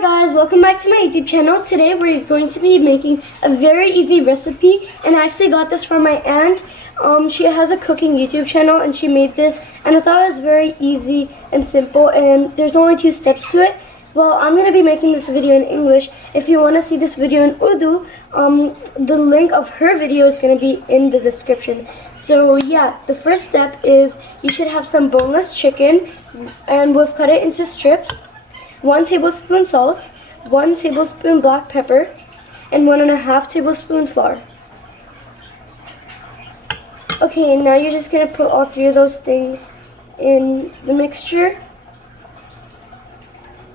guys, welcome back to my YouTube channel. Today we're going to be making a very easy recipe, and I actually got this from my aunt. She has a cooking YouTube channel and she made this, and I thought it was very easy and simple, and there's only 2 steps to it. Well, I'm going to be making this video in English. If you want to see this video in Urdu, the link of her video is going to be in the description. So yeah, the first step is you should have some boneless chicken, and we've cut it into strips. 1 tablespoon salt, 1 tablespoon black pepper, and 1.5 tablespoon flour. Okay, now you're just going to put all 3 of those things in the mixture,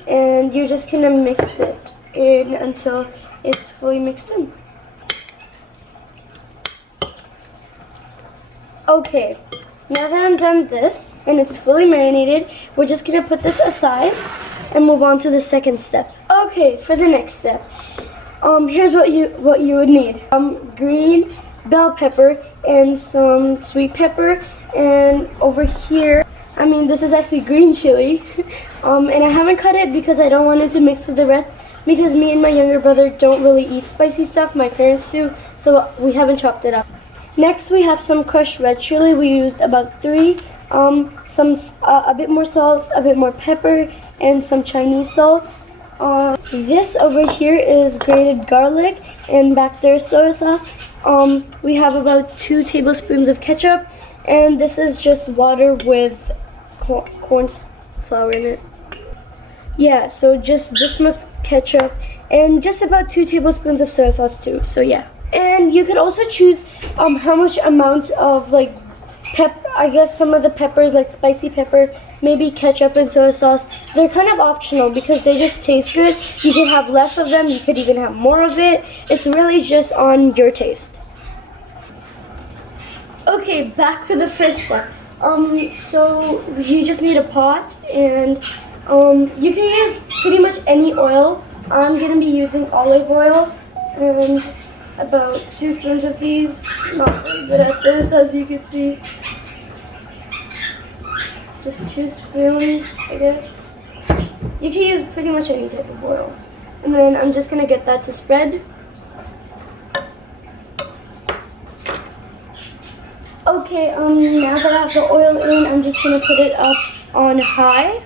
and you're just going to mix it in until it's fully mixed in. Okay, now that I'm done this and it's fully marinated, we're just going to put this aside and move on to the second step. Okay, for the next step, here's what you would need: green bell pepper and some sweet pepper, and over here, this is actually green chili, and I haven't cut it because I don't want it to mix with the rest, because me and my younger brother don't really eat spicy stuff. My parents do, so we haven't chopped it up. Next, we have some crushed red chili. We used about 3. A bit more salt, a bit more pepper, and some Chinese salt. This over here is grated garlic, and back there is soy sauce. We have about 2 tablespoons of ketchup, and this is just water with corn flour in it. Yeah, so just this much ketchup, and just about 2 tablespoons of soy sauce too. So yeah, and you could also choose how much amount of I guess some of the peppers, like spicy pepper, maybe ketchup and soy sauce. They're kind of optional because they just taste good. You could have less of them, you could even have more of it. It's really just on your taste. Okay, back to the first step. So you just need a pot, and you can use pretty much any oil. I'm gonna be using olive oil, and about 2 spoons of these. Not very good at this, as you can see. Just 2 spoons, I guess. You can use pretty much any type of oil. And then I'm just gonna get that to spread. Okay, now that I have the oil in, I'm just gonna put it up on high,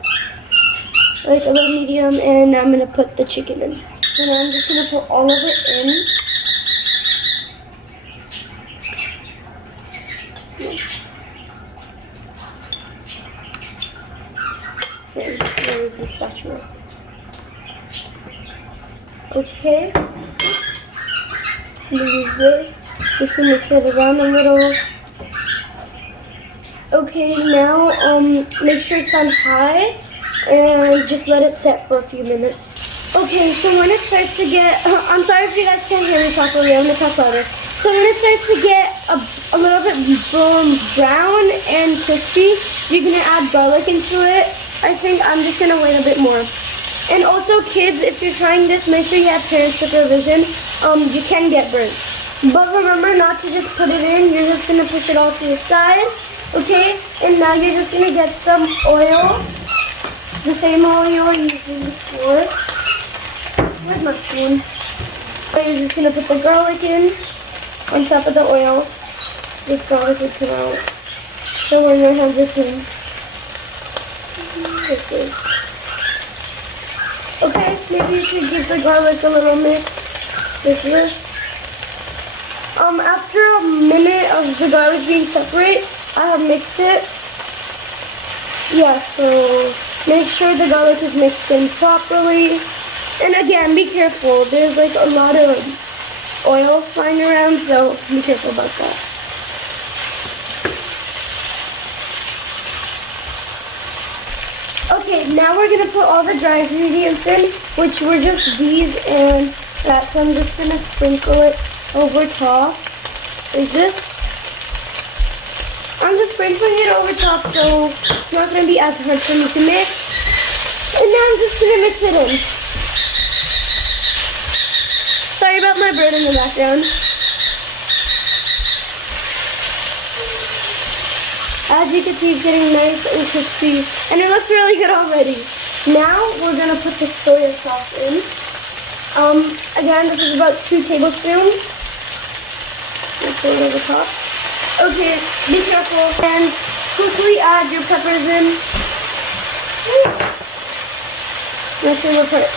like a little medium, and I'm gonna put the chicken in. And I'm just gonna put all of it in. Where is the spatula? Okay, I'm gonna use this just to mix it around a little. Okay, now make sure it's on high and just let it set for a few minutes. Okay, so when it starts to get, I'm sorry if you guys can't hear me properly, I'm gonna talk louder. So when it starts to get a little bit brown and crispy, you're gonna add garlic into it. I think I'm just gonna wait a bit more. And also, kids, if you're trying this, make sure you have parent supervision. You can get burnt. But remember not to just put it in, you're just gonna push it all to the side. Okay, and now you're just gonna get some oil, the same oil you were using before. Where's my spoon? So you're just gonna put the garlic in on top of the oil. This garlic will come out. Don't worry, my hands are clean. Okay, maybe you should give the garlic a little mix with this. After a minute of the garlic being separate, I have mixed it. Yeah, so make sure the garlic is mixed in properly. And again, be careful. There's a lot of oil flying around, so be careful about that. Okay, now we're going to put all the dry ingredients in, which were just these and that. So I'm just going to sprinkle it over top, like this. I'm just sprinkling it over top, so it's not going to be as hard for me to mix. And now I'm just going to mix it in. Sorry about my bird in the background. As you can see, it's getting nice and crispy, and it looks really good already. Now we're gonna put the soy sauce in. Again, this is about 2 tablespoons. Let's go over the top. Okay, be careful and quickly add your peppers in. Let's see what part.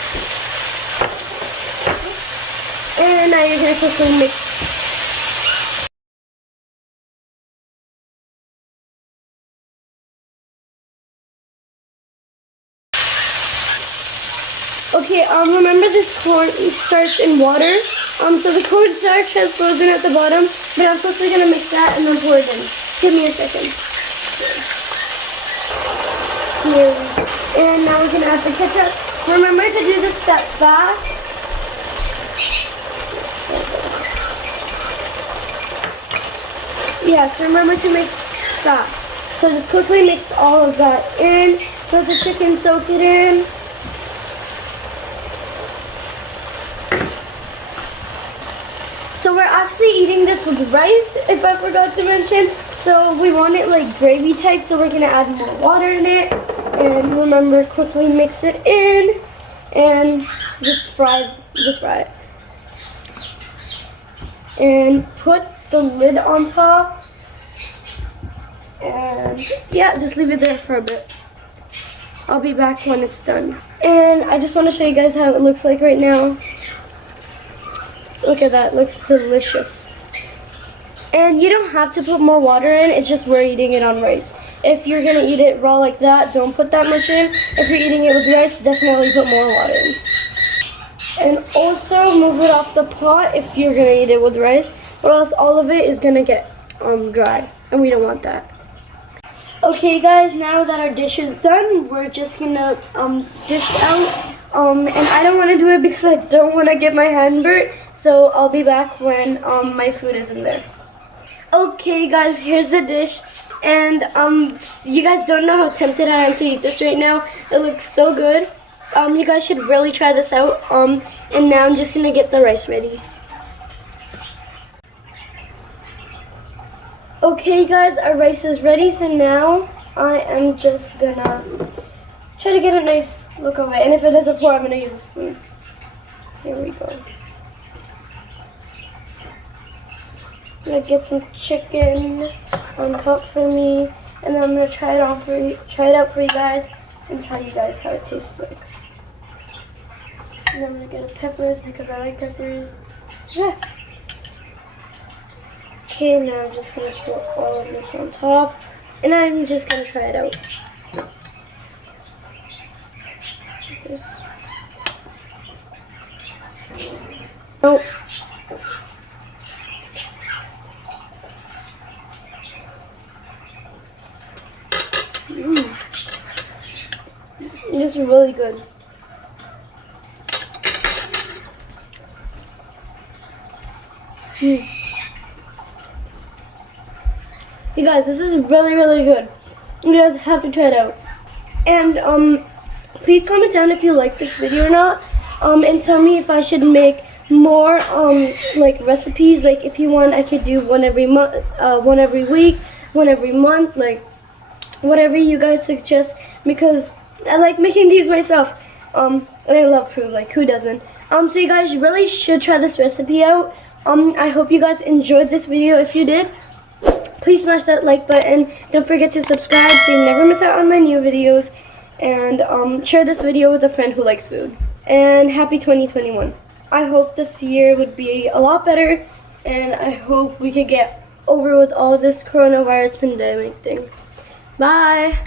And now you're gonna quickly mix. Okay, remember this cornstarch in water? So the cornstarch has frozen at the bottom, but I'm quickly gonna mix that and then pour it in. Give me a second. Here. And now we can add the ketchup. Remember to do this step fast. Yes, remember to mix fast. So just quickly mix all of that in. Let the chicken soak it in. So we're actually eating this with rice, if I forgot to mention. So we want it like gravy type, so we're gonna add more water in it. And remember, quickly mix it in and just fry it. And put the lid on top. And yeah, just leave it there for a bit. I'll be back when it's done. And I just want to show you guys how it looks like right now. Look at that, it looks delicious. And you don't have to put more water in, it's just we're eating it on rice. If you're gonna eat it raw like that, don't put that much in. If you're eating it with rice, definitely put more water in. And also move it off the pot if you're gonna eat it with rice, or else all of it is gonna get dry, and we don't want that. Okay guys, now that our dish is done, we're just gonna dish out. And I don't want to do it because I don't want to get my hand burnt, so I'll be back when my food is in there. Okay guys, here's the dish, and you guys don't know how tempted I am to eat this right now. It looks so good. You guys should really try this out. And now I'm just gonna get the rice ready. Okay guys, our rice is ready, so now I am just gonna try to get a nice look of it, and if it doesn't pour, I'm gonna use a spoon. Here we go. I'm gonna get some chicken on top for me, and then I'm gonna try it out for you guys and tell you guys how it tastes like. And then I'm gonna get the peppers because I like peppers. Yeah. Okay, now I'm just gonna put all of this on top, and I'm just gonna try it out. This. Nope. This is really good. You guys, this is really, really good. You guys have to try it out. And please comment down if you like this video or not. And tell me if I should make more like recipes. Like if you want, I could do one every month, one every week, one every month, like whatever you guys suggest, because I like making these myself. And I love food, like who doesn't? So you guys really should try this recipe out. I hope you guys enjoyed this video. If you did, please smash that like button. Don't forget to subscribe so you never miss out on my new videos. And share this video with a friend who likes food. And happy 2021. I hope this year would be a lot better, and I hope we could get over with all this coronavirus pandemic thing. Bye!